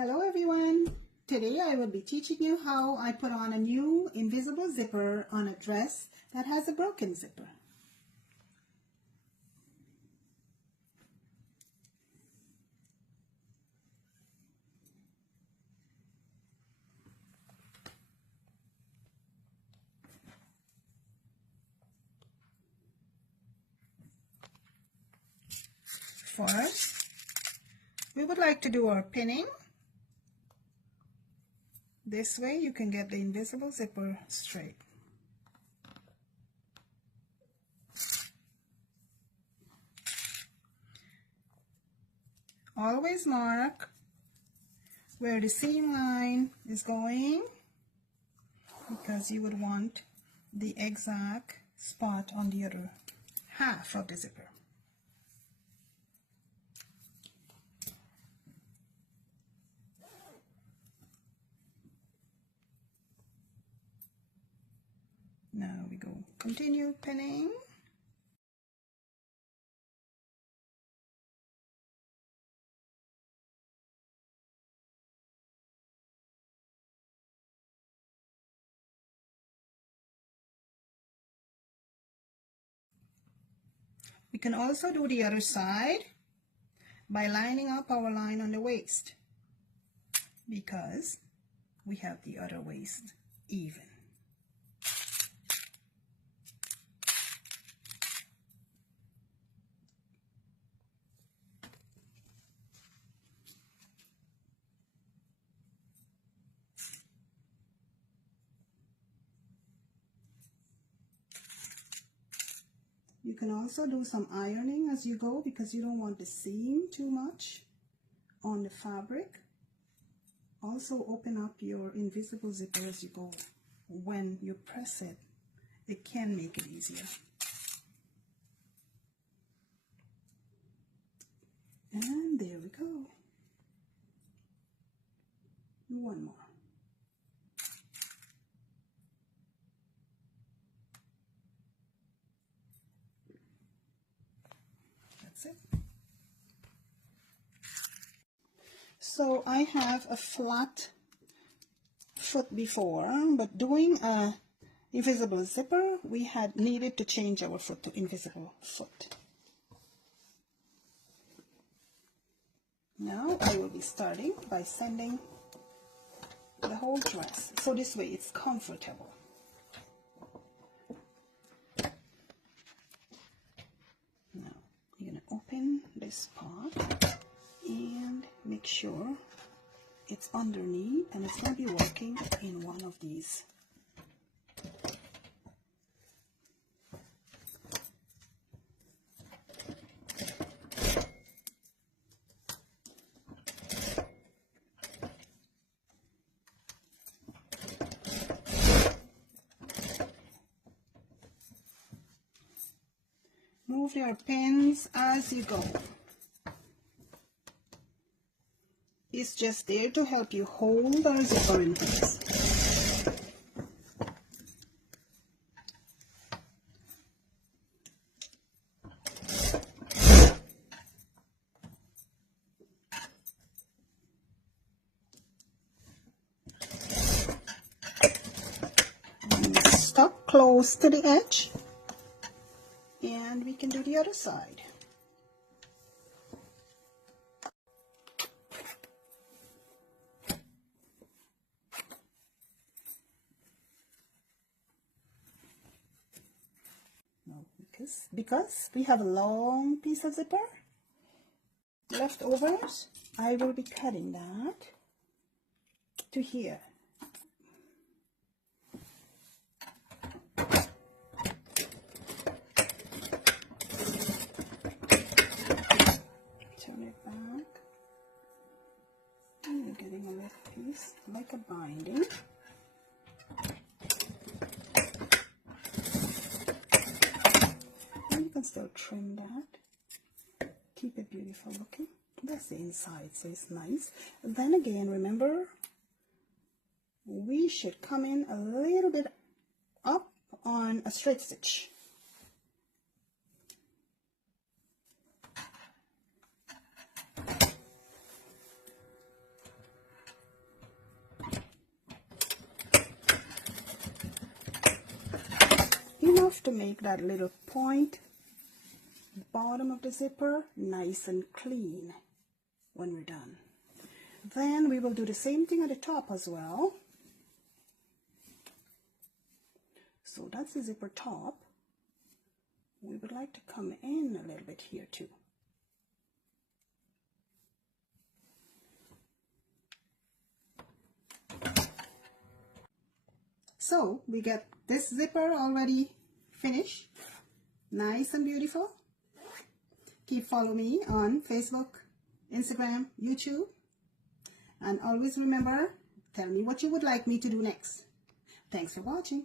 Hello everyone! Today I will be teaching you how I put on a new invisible zipper on a dress that has a broken zipper. First, we would like to do our pinning. This way you can get the invisible zipper straight. Always mark where the seam line is going because you would want the exact spot on the other half of the zipper. Now we go continue pinning. We can also do the other side by lining up our line on the waist because we have the other waist even. You can also do some ironing as you go because you don't want the seam too much on the fabric. Also open up your invisible zipper as you go. When you press it, it can make it easier. And there we go. One more. That's it. So I have a flat foot before, but doing a invisible zipper, we had needed to change our foot to invisible foot. Now I will be starting by sending the whole dress, so this way it's comfortable. Now you're going to open this part and make sure it's underneath, and it's going to be working in one of these. Move your pins as you go. It's just there to help you hold our zipper in place. Stop close to the edge, and we can do the other side. Because we have a long piece of zipper leftovers, I will be cutting that to here. Turn it back. And you're getting a left piece like a binding. Still trim that, keep it beautiful looking. That's the inside, so it's nice. And then again, remember, we should come in a little bit up on a straight stitch. enough to make that little point bottom of the zipper nice and clean when we're done. Then we will do the same thing at the top as well. So that's the zipper top. We would like to come in a little bit here too. So we get this zipper already finished, nice and beautiful. Keep following me on Facebook, Instagram, YouTube, and always remember, tell me what you would like me to do next. Thanks for watching.